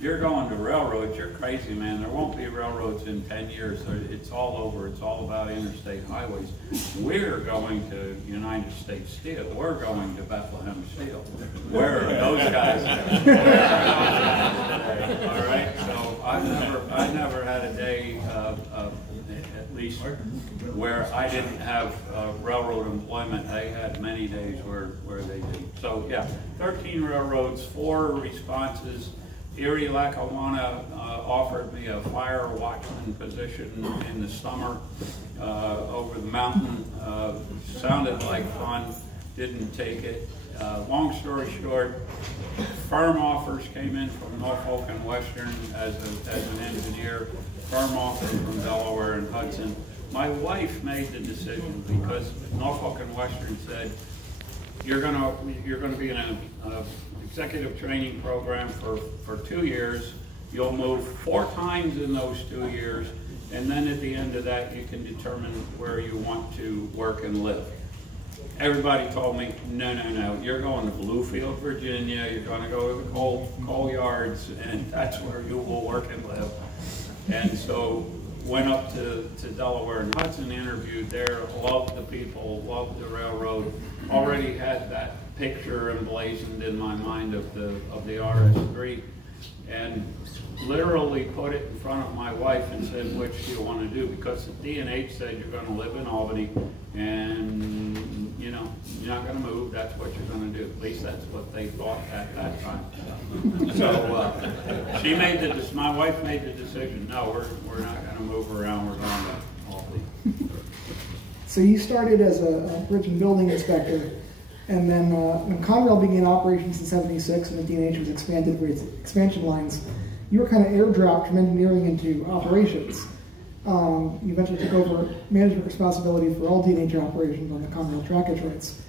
you're going to railroads, you're crazy, man. There won't be railroads in 10 years. It's all over. It's all about interstate highways. We're going to United States Steel. We're going to Bethlehem Steel. Where are those guys? All right, so I never had a day, at least where I didn't have railroad employment. They had many days where they did. So yeah, 13 railroads, 4 responses. Erie, Lackawanna offered me a fire watchman position in the summer over the mountain. Sounded like fun, didn't take it. Long story short, firm offers came in from Norfolk and Western as an engineer, firm offers from Delaware and Hudson. My wife made the decision because Norfolk and Western said, you're gonna be in an executive training program for 2 years. You'll move 4 times in those 2 years, and then at the end of that, you can determine where you want to work and live. Everybody told me, no, no, no, you're going to Bluefield, Virginia, you're going to go to the coal yards, and that's where you will work and live. And so went up to Delaware and Hudson, interviewed there, loved the people, loved the railroad, already had that picture emblazoned in my mind of the RS3, and literally put it in front of my wife and said, which do you want to do? Because the D&H said you're going to live in Albany, and you know, you're not going to move, that's what you're going to do. At least that's what they thought at that time. So she made my wife made the decision, no, we're not going to move around, we're going to Albany. So you started as a bridge and building inspector, and then when Conrail began operations in '76 and the D&H was expanded with its expansion lines, you were kind of airdropped from engineering into operations. You eventually took over management responsibility for all D&H operations on the Conrail trackage rates.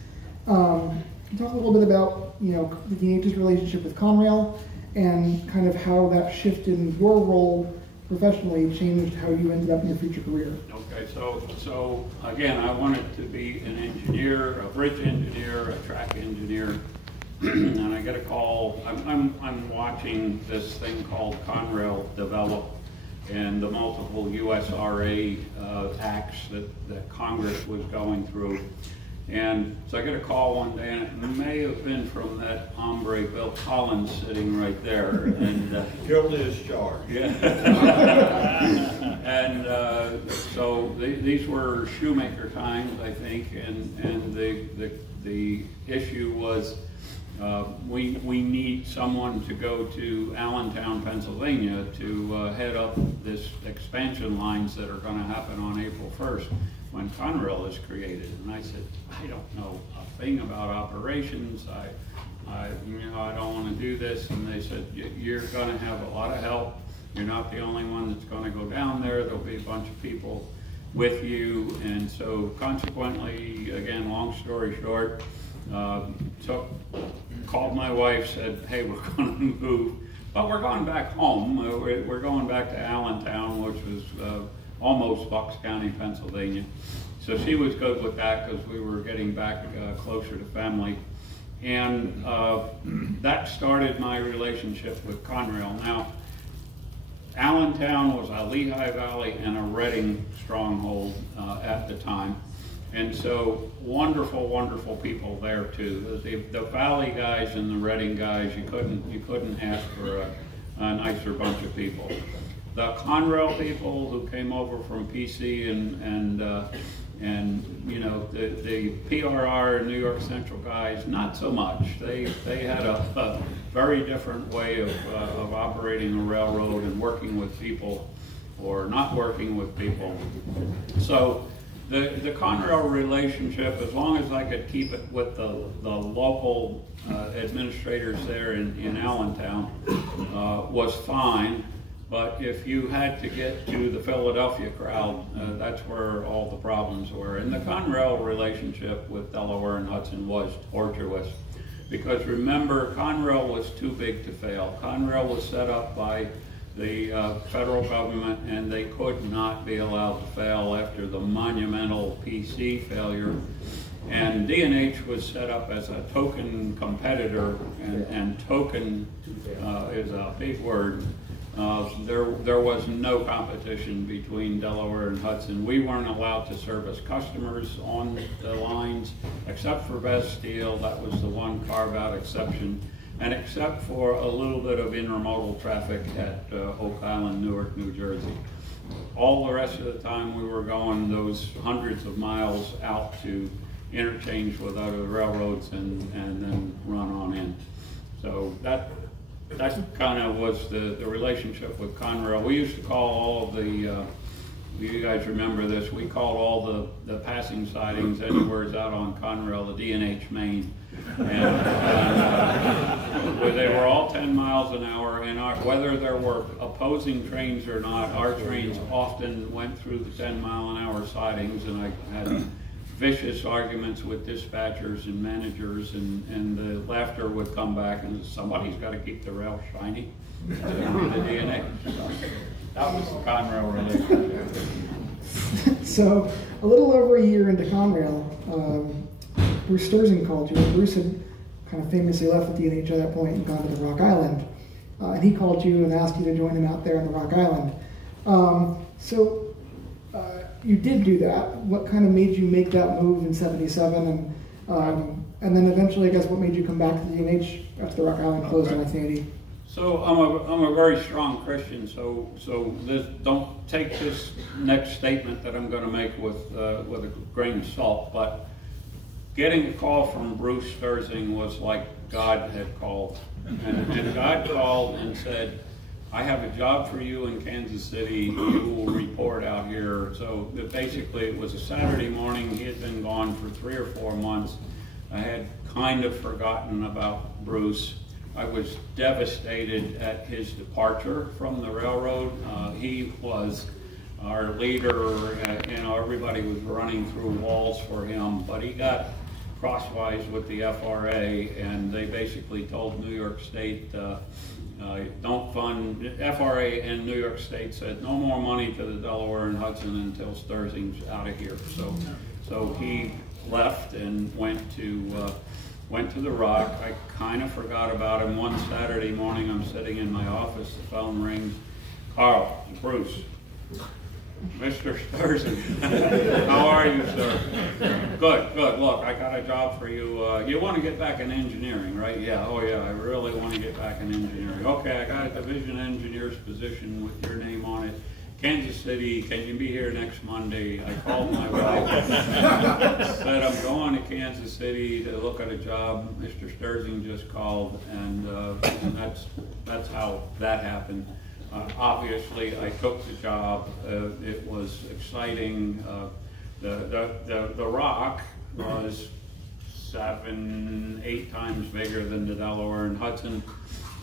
Can you talk a little bit about the D&H's relationship with Conrail and kind of how that shift in your role professionally changed how you ended up in your future career? Okay, so again, I wanted to be an engineer, a bridge engineer, a track engineer, and I get a call. I'm watching this thing called Conrail develop, and the multiple USRA acts that Congress was going through. And so I get a call one day, and it may have been from that hombre, Bill Collins, sitting right there. And guilty as charged. Yeah. And so these were shoemaker times, I think, and the issue was we need someone to go to Allentown, Pennsylvania, to head up this expansion lines that are going to happen on April 1st. When Conrail is created. And I said, I don't know a thing about operations. I don't want to do this. And they said, you're going to have a lot of help. You're not the only one that's going to go down there. There'll be a bunch of people with you. And so consequently, again, long story short, called my wife, said, hey, we're going to move. But we're going back home. We're going back to Allentown, which was almost Bucks County, Pennsylvania. So she was good with that because we were getting back closer to family. And that started my relationship with Conrail. Now, Allentown was a Lehigh Valley and a Reading stronghold at the time. And so wonderful, wonderful people there too. The Valley guys and the Reading guys, you couldn't ask for a nicer bunch of people. The Conrail people who came over from PC and the PRR New York Central guys, not so much. They had a very different way of operating a railroad and working with people or not working with people. So the Conrail relationship, as long as I could keep it with the local administrators there in Allentown, was fine. But if you had to get to the Philadelphia crowd, that's where all the problems were. And the Conrail relationship with Delaware and Hudson was tortuous. Because remember, Conrail was too big to fail. Conrail was set up by the federal government, and they could not be allowed to fail after the monumental PC failure. And D&H was set up as a token competitor, and token is a big word. There was no competition between Delaware and Hudson. We weren't allowed to service customers on the lines, except for Best Steel. That was the one carve-out exception, and except for a little bit of intermodal traffic at Oak Island, Newark, New Jersey. All the rest of the time we were going those hundreds of miles out to interchange with other railroads and then run on in. So that kind of was the relationship with Conrail. We used to call all of the, you guys remember this, we called all the passing sidings anywhere out on Conrail the D&H Main. And they were all 10 miles an hour, and whether there were opposing trains or not, our trains often went through the 10-mile-an-hour sidings, and I had vicious arguments with dispatchers and managers, and the laughter would come back, and somebody's got to keep the rail shiny. The DNA. So that was the Conrail relationship. So a little over a year into Conrail, Bruce Sterzing called you. Bruce had kind of famously left the D&H at that point and gone to the Rock Island. And he called you and asked you to join him out there on the Rock Island. You did do that. What kind of made you make that move in '77? And then eventually, I guess, what made you come back to the D&H after the Rock Island closed in 1980? So I'm a very strong Christian. So don't take this next statement that I'm going to make with a grain of salt. But getting a call from Bruce Sterzing was like God had called, and God called and said, I have a job for you in Kansas City. You will report out here. So basically it was a Saturday morning. He had been gone for 3 or 4 months. I had kind of forgotten about Bruce. I was devastated at his departure from the railroad. He was our leader. Everybody was running through walls for him, but he got crosswise with the FRA, and they basically told New York State, don't fund, FRA and New York State said no more money to the Delaware and Hudson until Sterzing's out of here. So he left and went to the Rock. I kind of forgot about him. One Saturday morning, I'm sitting in my office, the phone rings. Carl, Bruce, Mr. Sterzing, how are you, sir? Good. Look, I got a job for you. You want to get back in engineering, right? Yeah. Oh, yeah. I really want to get back in engineering. Okay, I got a division engineer's position with your name on it. Kansas City. Can you be here next Monday? I called my wife. Said I'm going to Kansas City to look at a job. Mr. Sterzing just called, and that's how that happened. Obviously, I took the job. It was exciting. The Rock was 7, 8 times bigger than the Delaware and Hudson.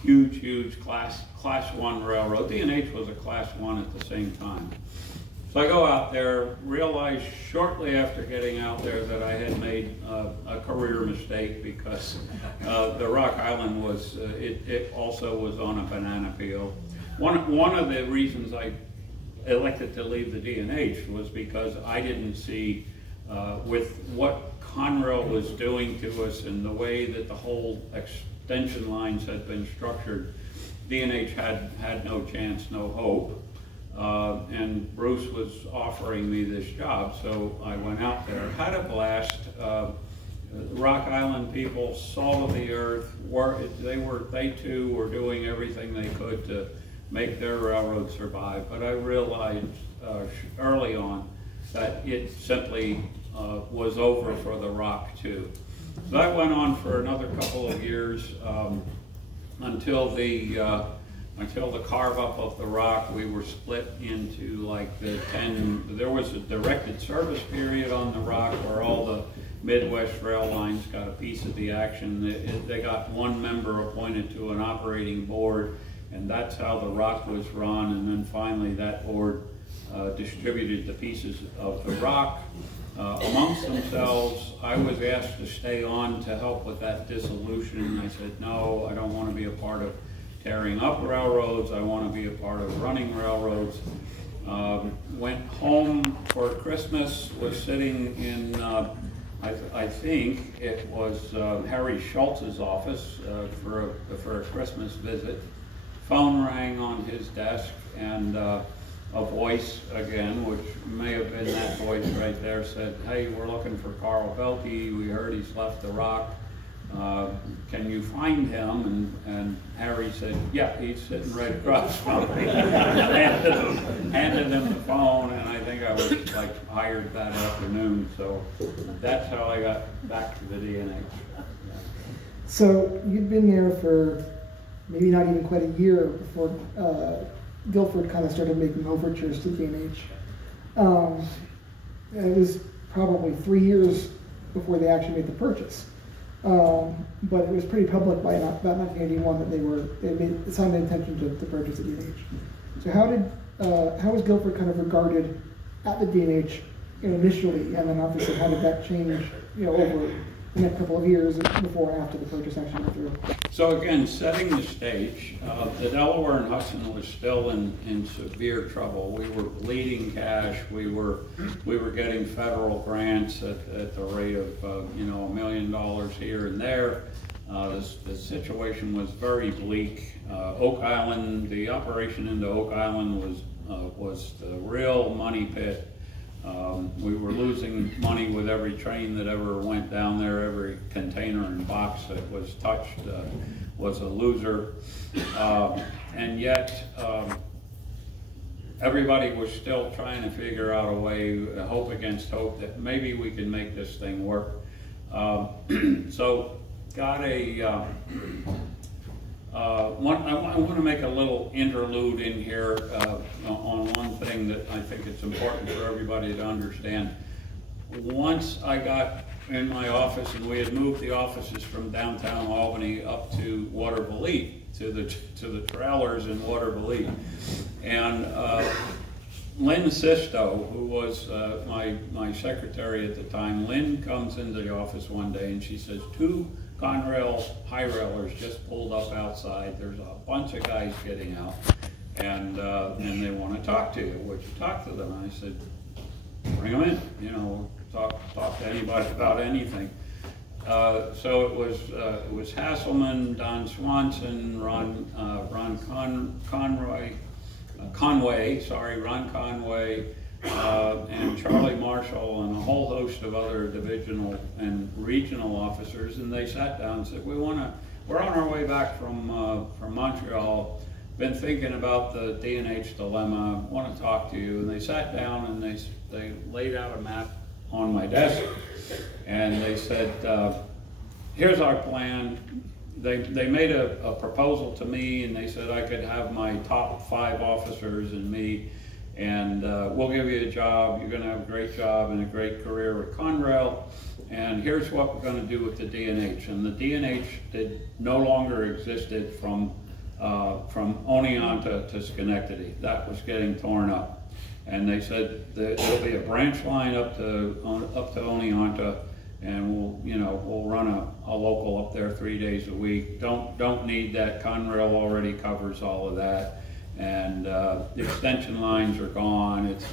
Huge Class 1 railroad. D&H was a Class 1 at the same time. So I go out there, realize shortly after getting out there that I had made a career mistake, because the Rock Island was, it also was on a banana peel. One of the reasons I elected to leave the D&H was because I didn't see, with what Conrail was doing to us and the way that the whole extension lines had been structured, D&H had no chance, no hope. And Bruce was offering me this job, so I went out there, had a blast. Rock Island people, salt of the earth, they too were doing everything they could to make their railroad survive. But I realized early on that it simply was over for the Rock too. So that went on for another couple of years until the carve up of the Rock. We were split into like the 10. There was a directed service period on the Rock where all the Midwest rail lines got a piece of the action. They got one member appointed to an operating board, and that's how the Rock was run. And then finally that board distributed the pieces of the Rock amongst themselves. I was asked to stay on to help with that dissolution, and I said, no, I don't want to be a part of tearing up railroads. I want to be a part of running railroads. Went home for Christmas, was sitting in I think it was Harry Schultz's office for a Christmas visit. Phone rang on his desk, and a voice again, which may have been that voice right there, said, "Hey, we're looking for Carl Belke. We heard he's left the Rock. Can you find him?" And Harry said, "Yeah, he's sitting right across from me." handed him the phone, and I think I was like hired that afternoon. So that's how I got back to the DNH. So you'd been there for maybe not even quite a year before Guilford kind of started making overtures to DNH. It was probably 3 years before they actually made the purchase. But it was pretty public by about 1981 that they signed the intention to purchase the DNH. So how was Guilford kind of regarded at the DNH initially, and then obviously how did that change over the next couple of years before and after the purchase actually went through? So again, setting the stage, the Delaware and Hudson was still in severe trouble. We were bleeding cash. We were getting federal grants at the rate of $1 million here and there. The situation was very bleak. Oak Island, the operation into Oak Island was the real money pit. We were losing money with every train that ever went down there. Every container and box that was touched was a loser. And yet, everybody was still trying to figure out a way, hope against hope, that maybe we can make this thing work. So, got I want to make a little interlude in here on one thing that I think it's important for everybody to understand. Once I got in my office, and we had moved the offices from downtown Albany up to Waterville, to the trailers in Waterville, and Lynn Sisto, who was my secretary at the time, Lynn comes into the office one day and she says, "Two Conrail high railers just pulled up outside. There's a bunch of guys getting out, and they want to talk to you. Would you talk to them?" And I said, "Bring them in. Talk to anybody about anything." So it was Hasselman, Don Swanson, Ron Conway, and Charlie Marshall, and a whole host of other divisional and regional officers, and they sat down and said, we're on our way back from Montreal, been thinking about the DNH dilemma, want to talk to you. And they sat down and they laid out a map on my desk, and they said, here's our plan. They made a proposal to me, and they said I could have my top 5 officers and me, and we'll give you a job. You're going to have a great job and a great career with Conrail, and here's what we're going to do with the DNH. And the DNH no longer existed from Oneonta to Schenectady. That was getting torn up, and they said that there'll be a branch line up to Oneonta, and we'll run a local up there 3 days a week. Don't need that. Conrail already covers all of that. And the extension lines are gone. It's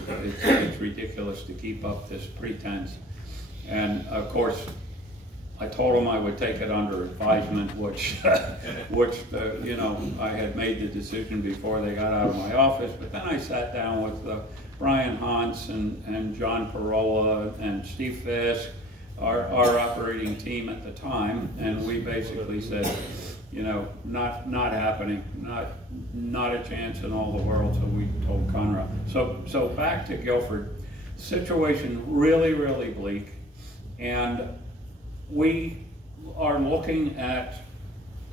ridiculous to keep up this pretense. And of course, I told them I would take it under advisement, which I had made the decision before they got out of my office. But then I sat down with Brian Hans and John Parola and Steve Fisk, our operating team at the time, and we basically said, not happening, not a chance in all the world. So we told Conrail. So back to Guilford, situation really, really bleak, and we are looking at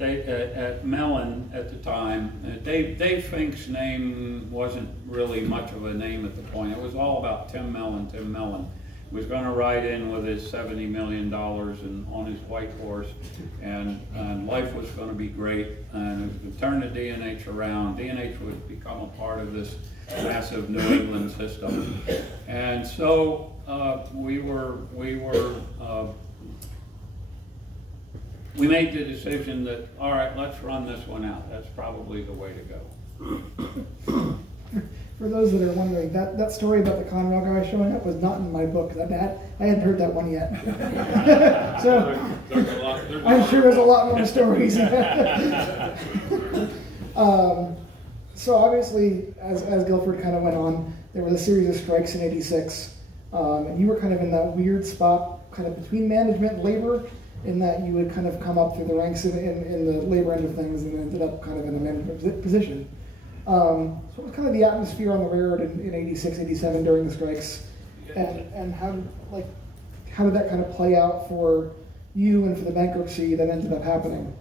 Mellon at the time. Dave Fink's name wasn't really much of a name at the point. It was all about Tim Mellon. Tim Mellon was going to ride in with his $70 million and on his white horse, and life was going to be great, and it would turn the DNH around. DNH would become a part of this massive New England system. And so we made the decision that, all right, let's run this one out. That's probably the way to go. for those that are wondering, that story about the Conrail guy showing up was not in my book. I hadn't heard that one yet. So I'm sure there's a lot more stories. So obviously, as Guilford kind of went on, there was a series of strikes in '86, and you were kind of in that weird spot, kind of between management and labor, in that you would kind of come up through the ranks in the labor end of things and ended up kind of in a management position. So what was kind of the atmosphere on the railroad in '86, '87 during the strikes, and how did that kind of play out for you and for the bankruptcy that ended up happening?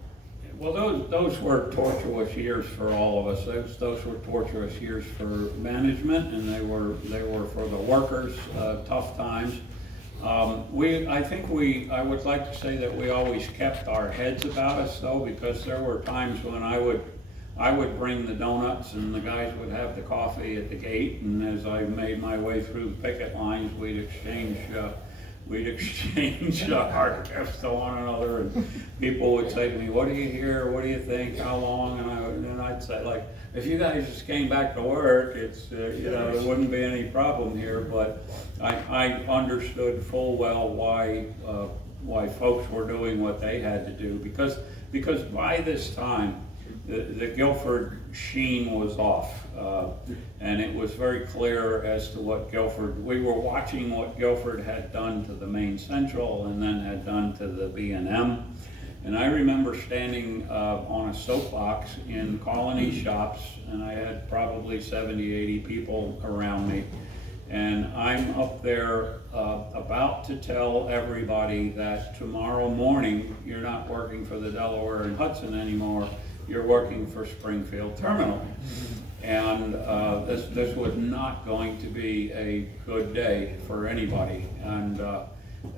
Well, those were tortuous years for all of us. Those were tortuous years for management, and they were for the workers tough times. I would like to say that we always kept our heads about us, though, because there were times when I would bring the donuts and the guys would have the coffee at the gate, and as I made my way through the picket lines, we'd exchange our gifts to one another, and people would say to me, "What do you hear? What do you think? How long?" And I'd say, like, if you guys just came back to work, it's there wouldn't be any problem here. But I understood full well why folks were doing what they had to do, because by this time the Guilford sheen was off, and it was very clear as to what we were watching what Guilford had done to the Main Central and then had done to the B&M. And I remember standing on a soapbox in Colony shops, and I had probably 70, 80 people around me. And I'm up there about to tell everybody that tomorrow morning you're not working for the Delaware and Hudson anymore, you're working for Springfield Terminal. And this was not going to be a good day for anybody. And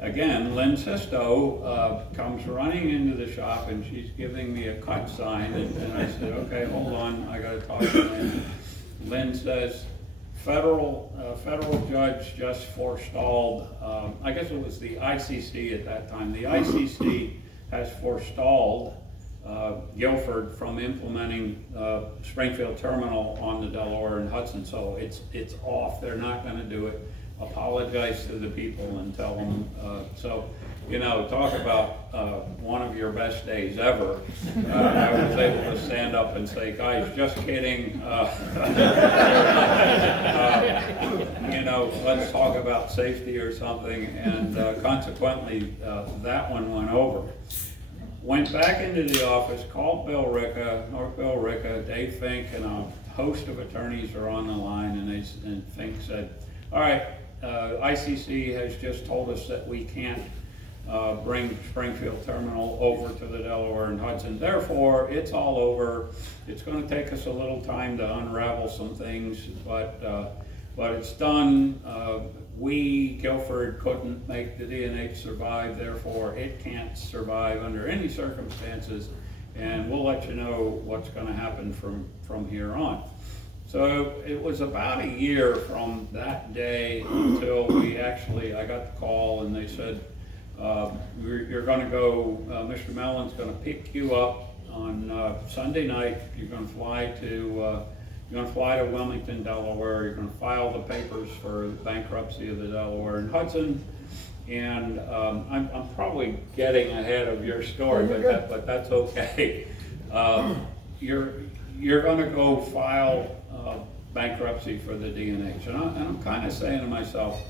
again, Lynn Sisto comes running into the shop, and she's giving me a cut sign, and I said, "Okay, hold on, I got to talk to Lynn." Lynn says, federal judge just forestalled, I guess it was the ICC at that time, the ICC has forestalled Guilford from implementing Springfield Terminal on the Delaware and Hudson, so it's off. They're not going to do it. Apologize to the people and tell them. So, talk about one of your best days ever. I was able to stand up and say, "Guys, just kidding. Let's talk about safety or something." And consequently, that one went over. Went back into the office, called North Bill Ricca, Dave Fink, and a host of attorneys are on the line, and Fink said, "All right, ICC has just told us that we can't bring Springfield Terminal over to the Delaware and Hudson. Therefore, it's all over. It's going to take us a little time to unravel some things, but it's done. We, Guilford, couldn't make the D&H survive, therefore it can't survive under any circumstances, and we'll let you know what's going to happen from here on." So it was about a year from that day until I got the call, and they said, "You're going to go, Mr. Mellon's going to pick you up on Sunday night. You're going to fly to Wilmington, Delaware. You're going to file the papers for the bankruptcy of the Delaware and Hudson." And I'm probably getting ahead of your story, but that's okay. You're going to go file bankruptcy for the D&H. And I'm kind of saying to myself,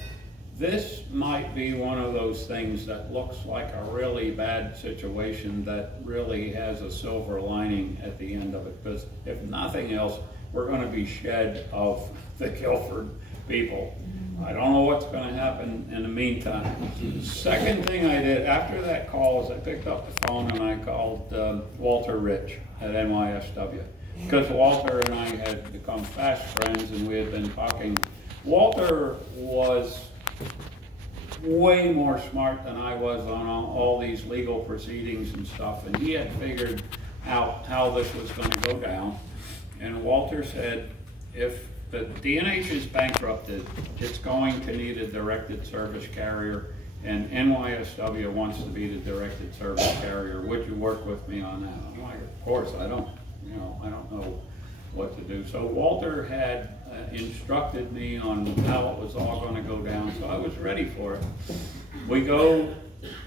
this might be one of those things that looks like a really bad situation that really has a silver lining at the end of it. Because if nothing else, we're going to be shed of the Guilford people. I don't know what's going to happen in the meantime. Second thing I did after that call is I picked up the phone and I called Walter Rich at NYSW. Because Walter and I had become fast friends and we had been talking. Walter was way more smart than I was on all these legal proceedings and stuff, and he had figured out how this was going to go down. And Walter said, if the D&H is bankrupted, it's going to need a directed service carrier, and NYSW wants to be the directed service carrier. Would you work with me on that? I'm like, of course. I don't know what to do. So Walter had instructed me on how it was all going to go down, so I was ready for it. We go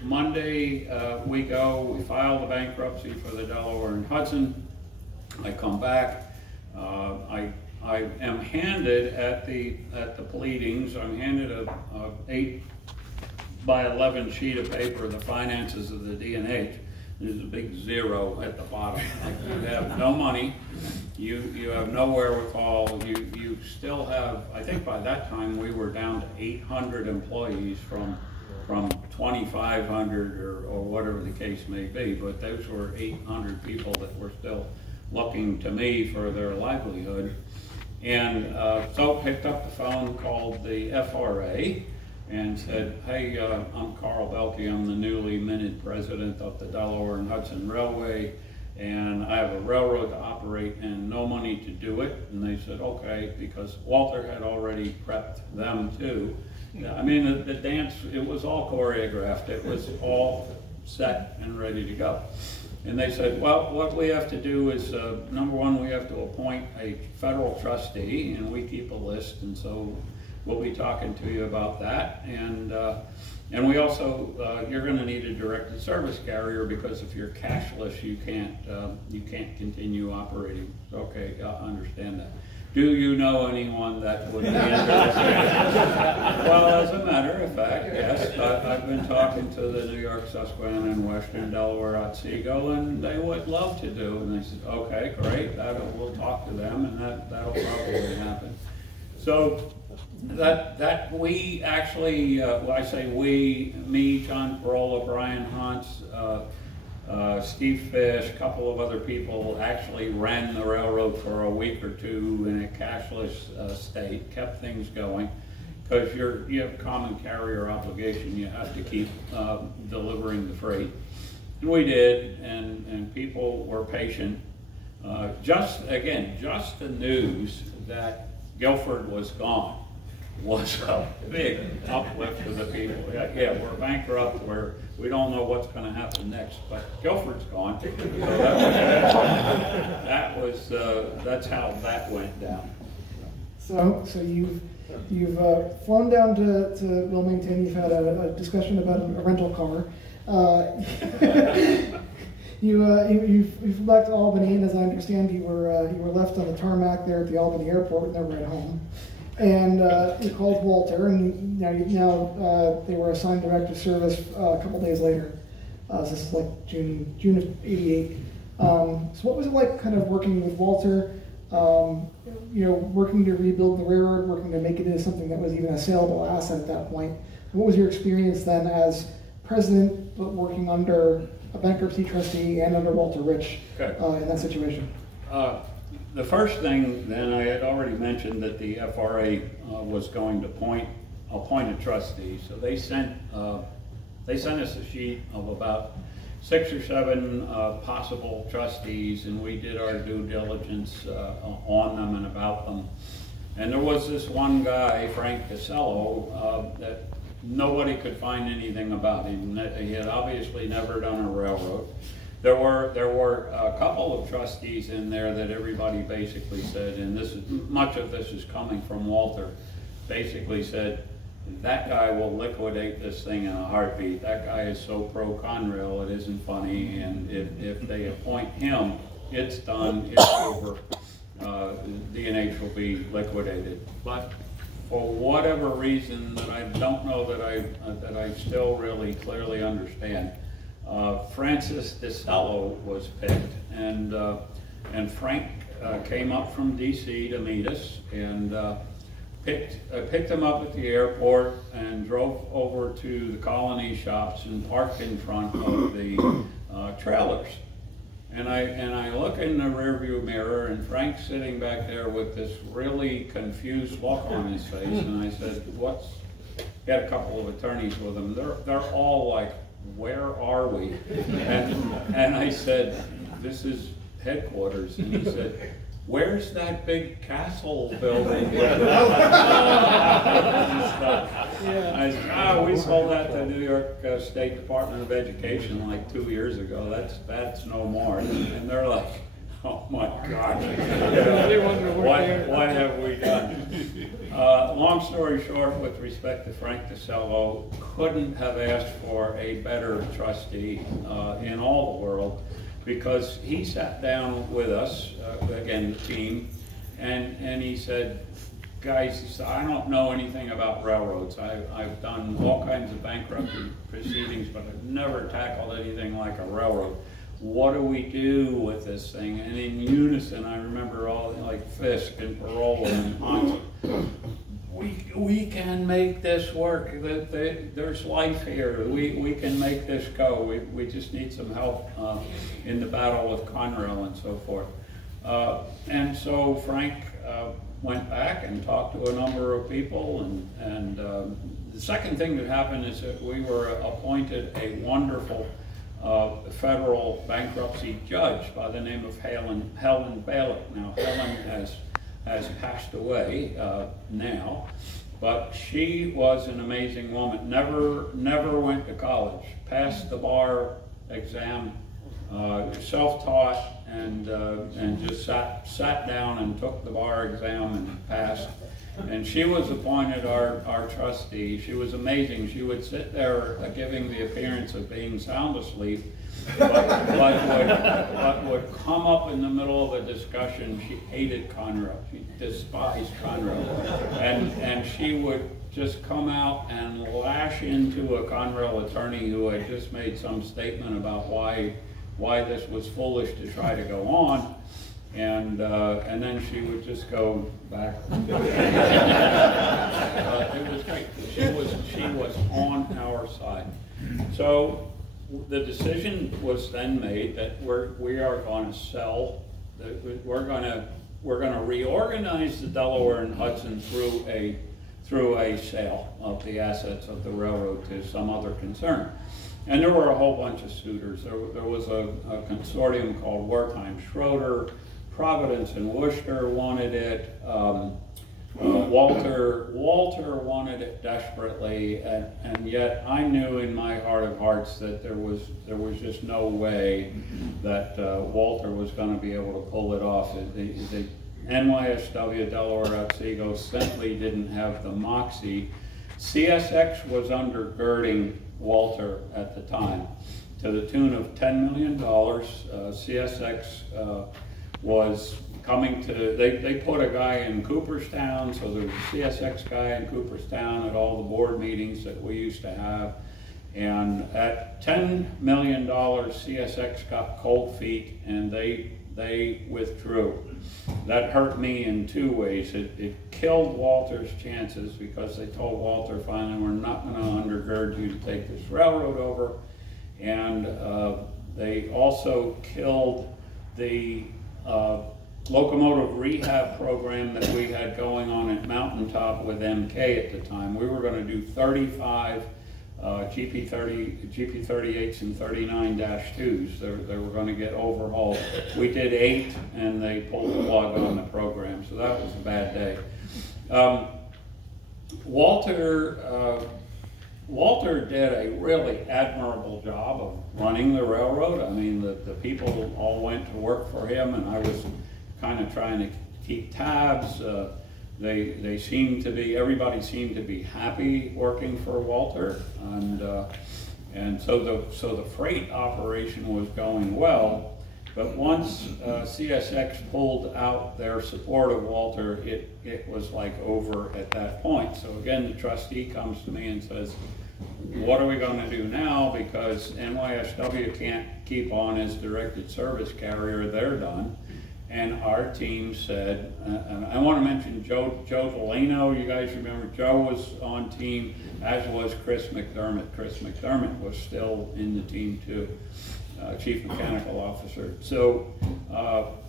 Monday, we file the bankruptcy for the Delaware and Hudson. I come back. I am handed at the pleadings. I'm handed a 8 by 11 sheet of paper, the finances of the D&H. There's a big 0 at the bottom. Like, you have no money, you have no wherewithal, you still have, I think by that time we were down to 800 employees from 2,500 or whatever the case may be, but those were 800 people that were still looking to me for their livelihood. And so picked up the phone, called the FRA, and said, hey, I'm Carl Belke, I'm the newly minted president of the Delaware and Hudson Railway, and I have a railroad to operate and no money to do it. And they said, okay, because Walter had already prepped them too. I mean, the dance, it was all choreographed, it was all set and ready to go. And they said, well, what we have to do is, number one, we have to appoint a federal trustee, and we keep a list, and so we'll be talking to you about that. And we also, you're going to need a directed service carrier, because if you're cashless, you can't continue operating. Okay, I understand that. Do you know anyone that would be interested? Well, as a matter of fact, yes. I've been talking to the New York, Susquehanna, and Western Delaware Otsego, and they would love to do. And they said, okay, great, we'll talk to them, and that'll probably happen. So that we actually, when I say we, me, John Parola, Brian Huntz, Steve Fish, a couple of other people actually ran the railroad for a week or two in a cashless state, kept things going, because you have common carrier obligation. You have to keep delivering the freight. And we did, and people were patient. Just the news that Guilford was gone was a big uplift to the people. Yeah, we're bankrupt, we don't know what's going to happen next, but Guilford's gone. So that's how that went down. So you've flown down to Wilmington. You've had a discussion about a rental car. You flew back to Albany, and as I understand, you were left on the tarmac there at the Albany airport and never at home. And you called Walter, and now they were assigned director of service a couple days later. So this is like June of '88. So what was it like, kind of working with Walter? Working to rebuild the railroad, working to make it into something that was even a saleable asset at that point. And what was your experience then as president, but working under a bankruptcy trustee and under Walter Rich in that situation? The first thing, then, I had already mentioned that the FRA was going to appoint a trustee. So they sent us a sheet of about 6 or 7 possible trustees, and we did our due diligence on them and about them. And there was this one guy, Frank Casello, that nobody could find anything about him. He had obviously never done a railroad. There were a couple of trustees in there that everybody basically said, and much of this is coming from Walter, basically said, that guy will liquidate this thing in a heartbeat. That guy is so pro-Conrail, it isn't funny, and if they appoint him, it's done, it's over. D&H will be liquidated. But for whatever reason that I don't know that I still really clearly understand, Francis DeSello was picked, and Frank came up from DC to meet us, and picked him up at the airport and drove over to the Colony shops and parked in front of the trailers. And I look in the rearview mirror, and Frank's sitting back there with this really confused look on his face, and I said, he had a couple of attorneys with him. They're all like, where are we? And I said, this is headquarters. And he said, where's that big castle building? I said, we sold that to the New York State Department of Education like 2 years ago. That's no more. And they're like, oh my God, what have we done? long story short, with respect to Frank DeSelvo, couldn't have asked for a better trustee in all the world, because he sat down with us, again, the team, and he said, guys, he said, I don't know anything about railroads. I've done all kinds of bankruptcy proceedings, but I've never tackled anything like a railroad. What do we do with this thing? And in unison, I remember all like Fisk and Parola and Hans, we can make this work. There's life here. We can make this go. We just need some help in the battle with Conrail and so forth. And so Frank went back and talked to a number of people, and the second thing that happened is that we were appointed a wonderful federal bankruptcy judge by the name of Helen Bailick. Now, Helen has passed away now, but she was an amazing woman. Never went to college, passed the bar exam, self-taught, and just sat down and took the bar exam and passed. And she was appointed our trustee. She was amazing. She would sit there giving the appearance of being sound asleep, but would come up in the middle of a discussion. She hated Conrail. She despised Conrail. And she would just come out and lash into a Conrail attorney who had just made some statement about why this was foolish to try to go on. And then she would just go back. It was great. She was on our side. So the decision was then made that we are going to sell. We're going to reorganize the Delaware and Hudson through a sale of the assets of the railroad to some other concern. And there were a whole bunch of suitors. There was a consortium called Wertheim Schroeder. Providence and Worcester wanted it. Walter wanted it desperately, and yet I knew in my heart of hearts that there was just no way that Walter was going to be able to pull it off. The NYSW Delaware Otsego simply didn't have the moxie. CSX was undergirding Walter at the time to the tune of $10 million. CSX was coming to, they put a guy in Cooperstown, so there was a CSX guy in Cooperstown at all the board meetings that we used to have. And at $10 million, CSX got cold feet and they withdrew. That hurt me in two ways. It killed Walter's chances, because they told Walter finally, we're not going to undergird you to take this railroad over. And they also killed the locomotive rehab program that we had going on at Mountaintop with MK at the time. We were going to do 35 GP38s and 39-2s. They were going to get overhauled. We did 8, and they pulled the plug on the program, so that was a bad day. Walter did a really admirable job of running the railroad. I mean, the people all went to work for him, and I was kind of trying to keep tabs. They seemed to be, everybody seemed to be happy working for Walter, and so the freight operation was going well. But once CSX pulled out their support of Walter, it was like over at that point. So again, the trustee comes to me and says, what are we going to do now? Because NYSW can't keep on as directed service carrier, they're done. And our team said, and I want to mention Joe Delano. You guys remember Joe was on team, as was Chris McDermott. Chris McDermott was still in the team too, Chief Mechanical Officer. So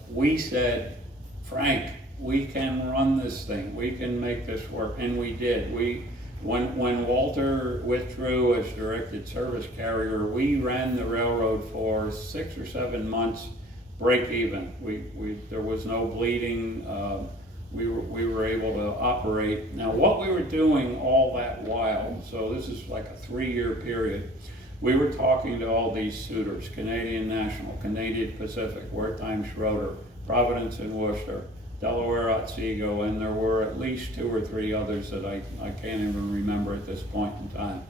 we said, Frank, we can run this thing. We can make this work, and we did. When Walter withdrew as directed service carrier, we ran the railroad for 6 or 7 months. Break even. There was no bleeding. We were able to operate. Now, what we were doing all that while, so this is like a 3-year period, we were talking to all these suitors: Canadian National, Canadian Pacific, Wertheim Schroeder, Providence and Worcester, Delaware, Otsego, and there were at least 2 or 3 others that I can't even remember at this point in time.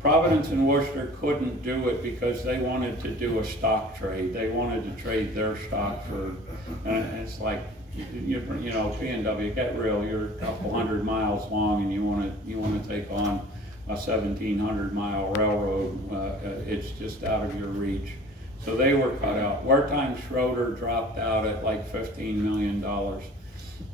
Providence and Worcester couldn't do it because they wanted to do a stock trade. They wanted to trade their stock for, and it's like, you know, P&W, get real. You're a couple hundred miles long, and you want to take on a 1,700-mile railroad. It's just out of your reach. So they were cut out. Wartime Schroeder dropped out at like $15 million.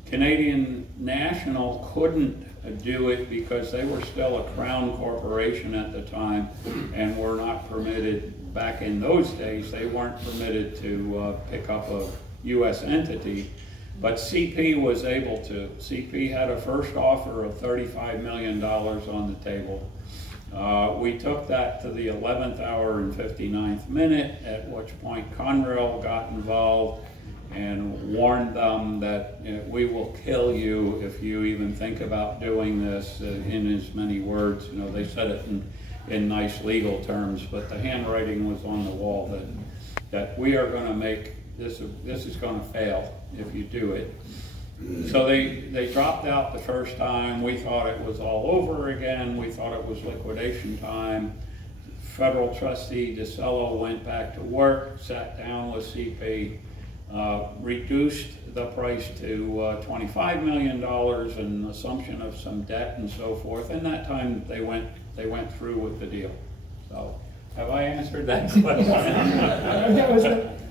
Canadian National couldn't do it because they were still a Crown corporation at the time and were not permitted, back in those days, they weren't permitted to pick up a U.S. entity. But CP was able to. CP had a first offer of $35 million on the table. We took that to the 11th hour and 59th minute, at which point Conrail got involved and warned them that, you know, we will kill you if you even think about doing this, in as many words. You know, they said it in nice legal terms, but the handwriting was on the wall that we are going to make this is going to fail if you do it. So they dropped out the first time. We thought it was all over again. We thought it was liquidation time. Federal trustee DeCello went back to work, sat down with CP, reduced the price to $25 million, and assumption of some debt and so forth. And that time they went through with the deal. So have I answered that question? That was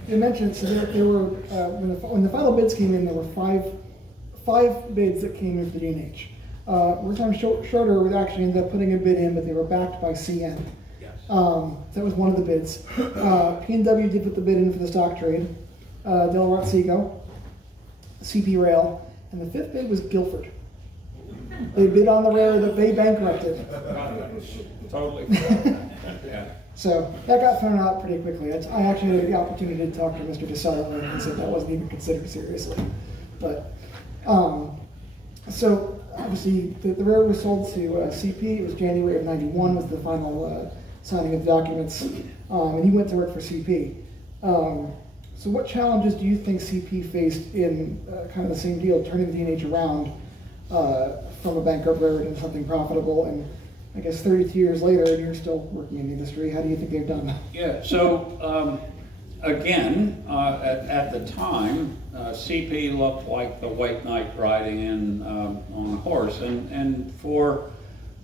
you mentioned, so there were when the final bids came in, there were five bids that came in for the D&H. Wartime Schroeder would actually end up putting a bid in, but they were backed by CN. Yes. That was one of the bids. P&W did put the bid in for the stock trade. Delaware Otsego, CP Rail, and the 5th bid was Guilford. They bid on the railroad that they bankrupted. Totally. Yeah. So that got thrown out pretty quickly. I actually had the opportunity to talk to Mr. DeSello, and he said that wasn't even considered seriously. But so obviously the railroad was sold to CP. It was January of '91 was the final signing of documents, and he went to work for CP. So what challenges do you think CP faced in kind of the same deal, turning the D&H around from a bankrupt railroad into something profitable? And I guess 32 years later, and you're still working in the industry, how do you think they've done? Yeah, so again, at the time, CP looked like the white knight riding in on a horse. And for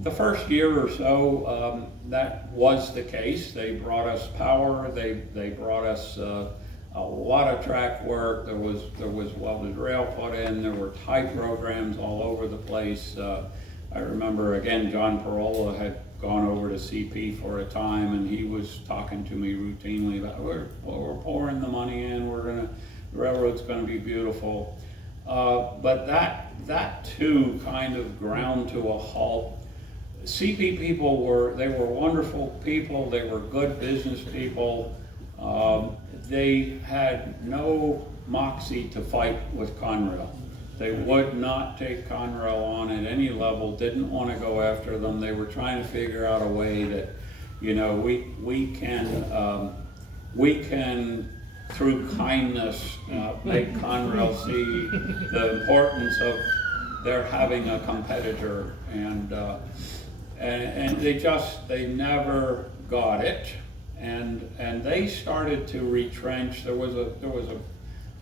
the first year or so, that was the case. They brought us power, they brought us a lot of track work. There was welded rail put in. There were tie programs all over the place. I remember, again, John Parola had gone over to CP for a time, and he was talking to me routinely about, we're pouring the money in, the railroad's gonna be beautiful. But that too kind of ground to a halt. CP people were wonderful people, they were good business people. They had no moxie to fight with Conrail. They would not take Conrail on at any level, didn't want to go after them. They were trying to figure out a way that, you know, we can through kindness make Conrail see the importance of their having a competitor, and they never got it, and they started to retrench. There was a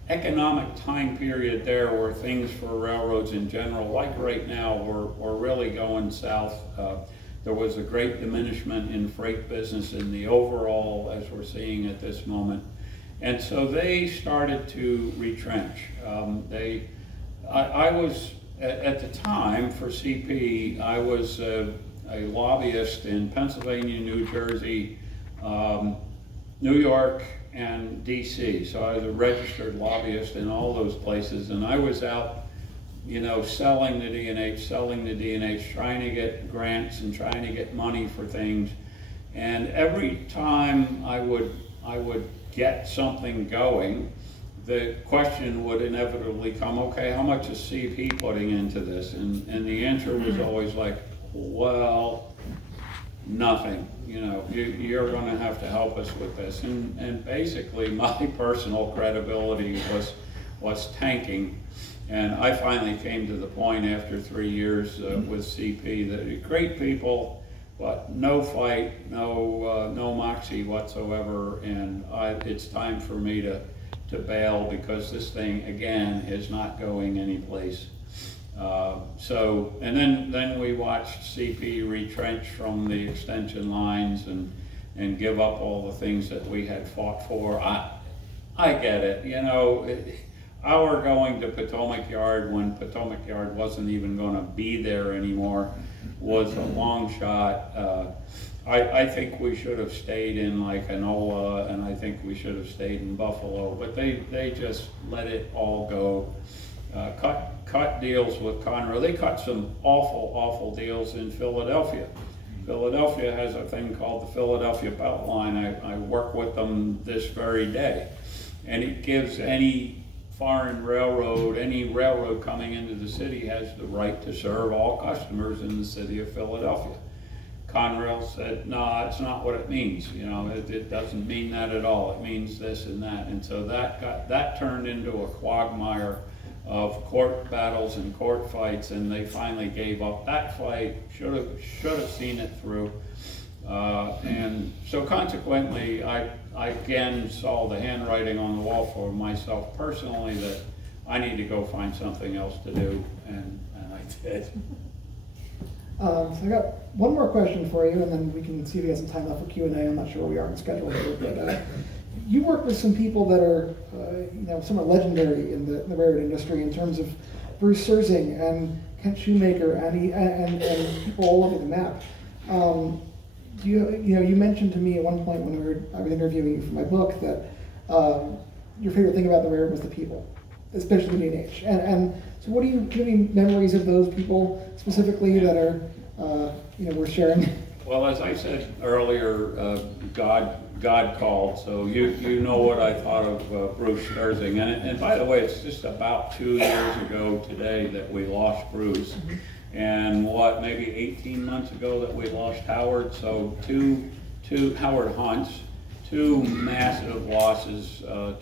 economic time period there where things for railroads in general, like right now, were really going south. There was a great diminishment in freight business in the overall, as we're seeing at this moment. And so they started to retrench. I was, at the time for CP, I was a lobbyist in Pennsylvania, New Jersey, New York, and DC. So I was a registered lobbyist in all those places, and I was out, you know, selling the D&H, trying to get grants and trying to get money for things. And every time I would get something going, the question would inevitably come, okay, how much is CP putting into this? And the answer was always like, well, nothing. You know, you're going to have to help us with this. And basically my personal credibility was tanking. And I finally came to the point after 3 years with CP that great people, but no fight, no moxie whatsoever, and it's time for me to bail because this thing again is not going anyplace. And then we watched CP retrench from the extension lines and give up all the things that we had fought for. I get it, you know. Our going to Potomac Yard when Potomac Yard wasn't even going to be there anymore was a long shot. I think we should have stayed in like Enola, and I think we should have stayed in Buffalo, but they just let it all go. Cut deals with Conrail. They cut some awful deals in Philadelphia. Philadelphia has a thing called the Philadelphia Beltline. I work with them this very day, and it gives any foreign railroad, any railroad coming into the city has the right to serve all customers in the city of Philadelphia. Conrail said, no, that's not what it means. You know, it doesn't mean that at all. It means this and that. And so that turned into a quagmire of court battles and court fights, and they finally gave up that fight. Should have seen it through. And so consequently, I again saw the handwriting on the wall for myself personally that I need to go find something else to do, and I did. So I got one more question for you, and then we can see if we have some time left for Q&A. I'm not sure where we are in schedule here, but you work with some people that are, you know, somewhat legendary in the railroad industry in terms of Bruce Sterzing and Kent Shoemaker and people all over the map. You mentioned to me at one point when I was interviewing you for my book that your favorite thing about the railroad was the people, especially the D&H. And so, do you have any memories of those people specifically that are worth sharing? Well, as I said earlier, God called. So you know what I thought of Bruce Sterzing. And by the way, it's just about 2 years ago today that we lost Bruce. Mm-hmm. And maybe 18 months ago that we lost Howard. So two Howard Hunts, two massive losses to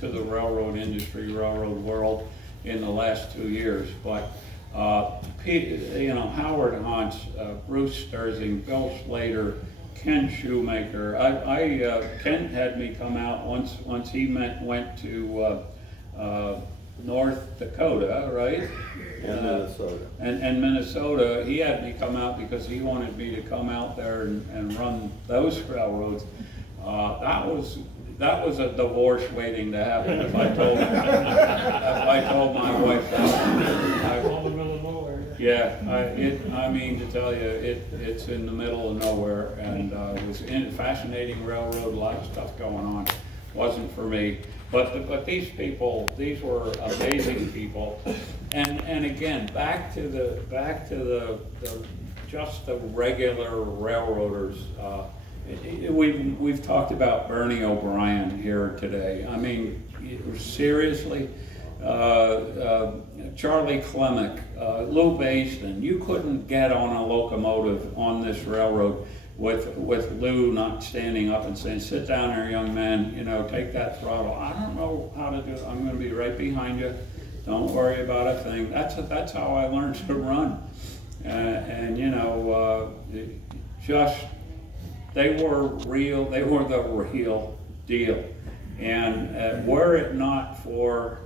the railroad industry, railroad world in the last 2 years. But Howard Hunts, Bruce Sterzing, Bill Slater, Ken Shoemaker. Ken had me come out once he went to North Dakota, right? And Minnesota. And Minnesota, he had me come out because he wanted me to come out there and run those railroads. That was a divorce waiting to happen if I told my wife that. I mean to tell you, it's in the middle of nowhere, and it was a fascinating railroad, a lot of stuff going on. Wasn't for me. But these people, these were amazing people, and again, back to the just the regular railroaders. We've talked about Bernie O'Brien here today. I mean, seriously, Charlie Clemick, Lou Baston. You couldn't get on a locomotive on this railroad with Lou not standing up and saying, "Sit down there, young man, you know, take that throttle. I don't know how to do it. I'm going to be right behind you. Don't worry about a thing." That's how I learned to run. And you know, they were real. They were the real deal. And were it not for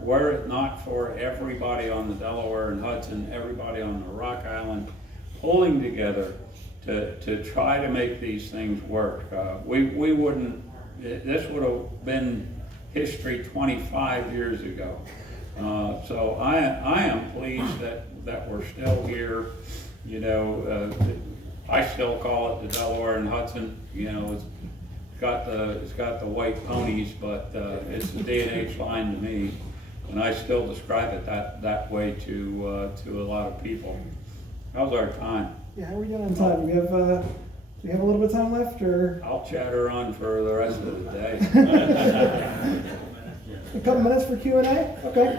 everybody on the Delaware and Hudson, everybody on the Rock Island pulling together to try to make these things work, we wouldn't. This would have been history 25 years ago. So I am pleased that we're still here. You know, I still call it the Delaware and Hudson. You know, it's got the white ponies, but it's the D&H line to me, and I still describe it that way to a lot of people. How's our time? Yeah, how are we doing on time? Do we have a little bit of time left, or? I'll chatter on for the rest of the day. A couple minutes for Q&A? Okay.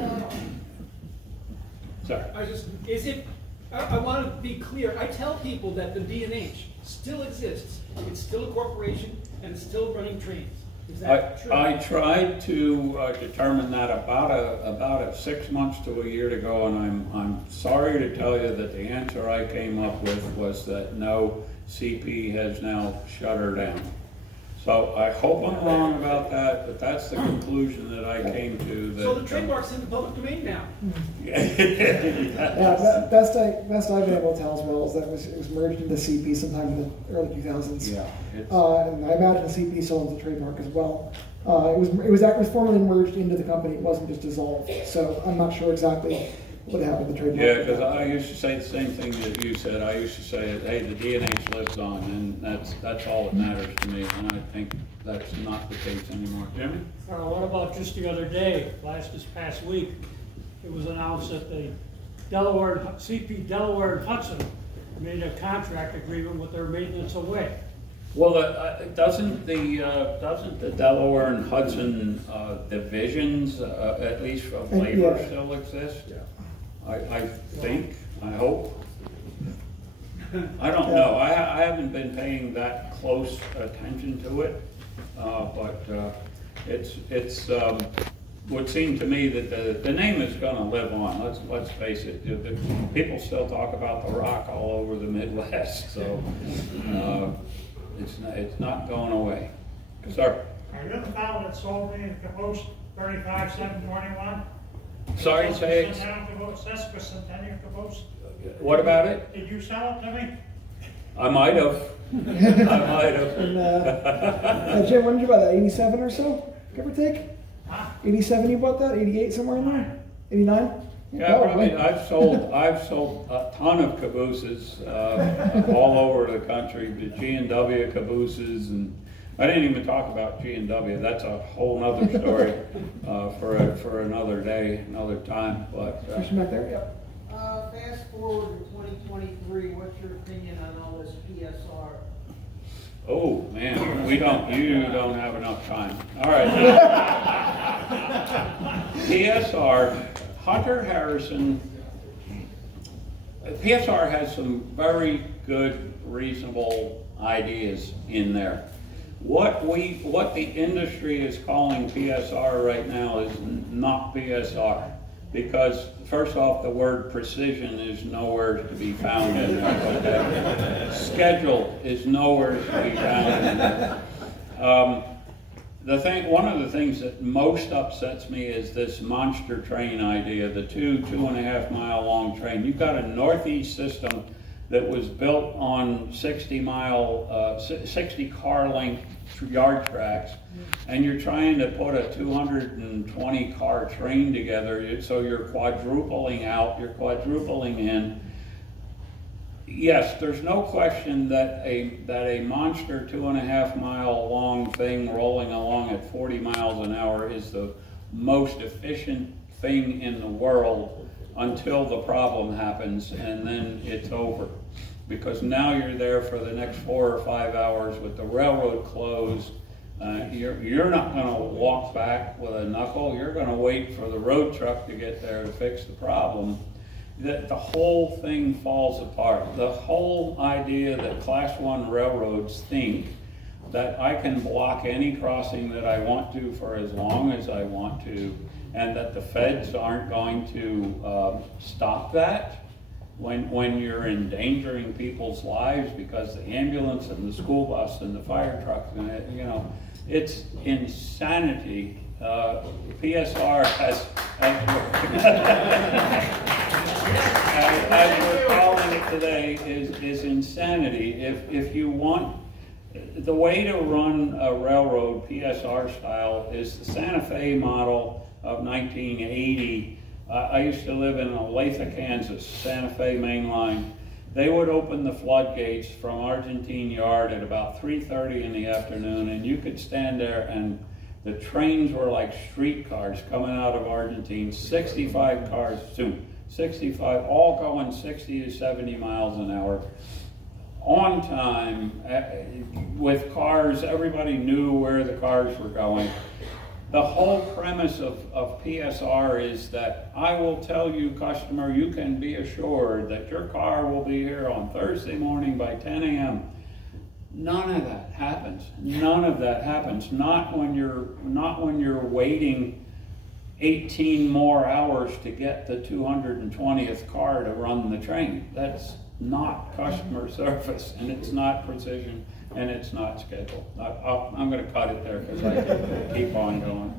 Sorry. I want to be clear. I tell people that the D&H still exists. It's still a corporation, and it's still running trains. Is that true? I tried to determine that about 6 months to a year ago, and I'm sorry to tell you that the answer I came up with was that no, CP has now shut her down. So I hope I'm wrong about that, but that's the conclusion that I came to. That, so the trademark's in the public domain now. Yeah, best I've been able to tell as well is that it was merged into CP sometime in the early 2000s. Yeah, and I imagine CP still owns the trademark as well. It was formally merged into the company. It wasn't just dissolved. So I'm not sure exactly what happened to the trademark. Yeah, because I used to say the same thing that you said. I used to say, hey, the DNH lives on, and that's all that matters to me. And I think that's not the case anymore. Jimmy? What about just the other day, this past week, it was announced that the CP Delaware and Hudson made a contract agreement with their maintenance away. Well, doesn't the Delaware and Hudson divisions, at least of labor, still exist? Yeah. I think, I hope. I don't know. I haven't been paying that close attention to it, but it's would seem to me that the name is going to live on. Let's face it. The people still talk about the Rock all over the Midwest, so it's not going away. Sir. Are you the fellow that sold me the caboose 35,721? Sorry, say it. Susquehanna caboose. What about it? Did you sell it to me? I might have. I might have. And, Jim, when did you buy that? 87 or so, give or take? Huh? 87 you bought that? 88 somewhere in there? 89? Yeah, probably. I've sold a ton of cabooses all over the country. The G&W cabooses, and I didn't even talk about G&W. That's a whole other story for another day, another time. But Question back there. Yep. Fast forward to 2023. What's your opinion on all this PSR? oh man, you don't have enough time. All right. PSR. Hunter Harrison, PSR has some very good, reasonable ideas in there. What the industry is calling PSR right now is not PSR, because first off, the word precision is nowhere to be found in there. Schedule is nowhere to be found in there. One of the things that most upsets me is this monster train idea, the 2.5 mile long train. You've got a Northeast system that was built on 60 car length yard tracks, and you're trying to put a 220 car train together, so you're quadrupling out, you're quadrupling in. Yes, there's no question that a monster 2.5 mile long thing rolling along at 40 miles an hour is the most efficient thing in the world until the problem happens, and then it's over. Because now you're there for the next 4 or 5 hours with the railroad closed. You're not going to walk back with a knuckle. You're going to wait for the road truck to get there to fix the problem. That the whole thing falls apart. The whole idea that Class 1 railroads think that I can block any crossing that I want to for as long as I want to, and that the feds aren't going to stop that when you're endangering people's lives because the ambulance and the school bus and the fire truck, it's insanity. PSR has as we're calling it today, is insanity. If you want, the way to run a railroad PSR style is the Santa Fe model of 1980. I used to live in Olathe, Kansas, Santa Fe main line. They would open the floodgates from Argentine Yard at about 3:30 in the afternoon, and you could stand there and the trains were like streetcars coming out of Argentine, 65 cars, 65, all going 60 to 70 miles an hour, on time, with cars. Everybody knew where the cars were going. The whole premise of PSR is that I will tell you, customer, you can be assured that your car will be here on Thursday morning by 10 a.m. None of that happens. None of that happens. Not when you're waiting 18 more hours to get the 220th car to run the train. That's not customer service, and it's not precision, and it's not schedule. I'm going to cut it there because I could keep on going.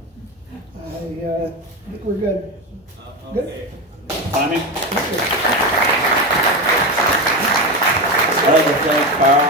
I think we're good. Okay. Tommy? Carl.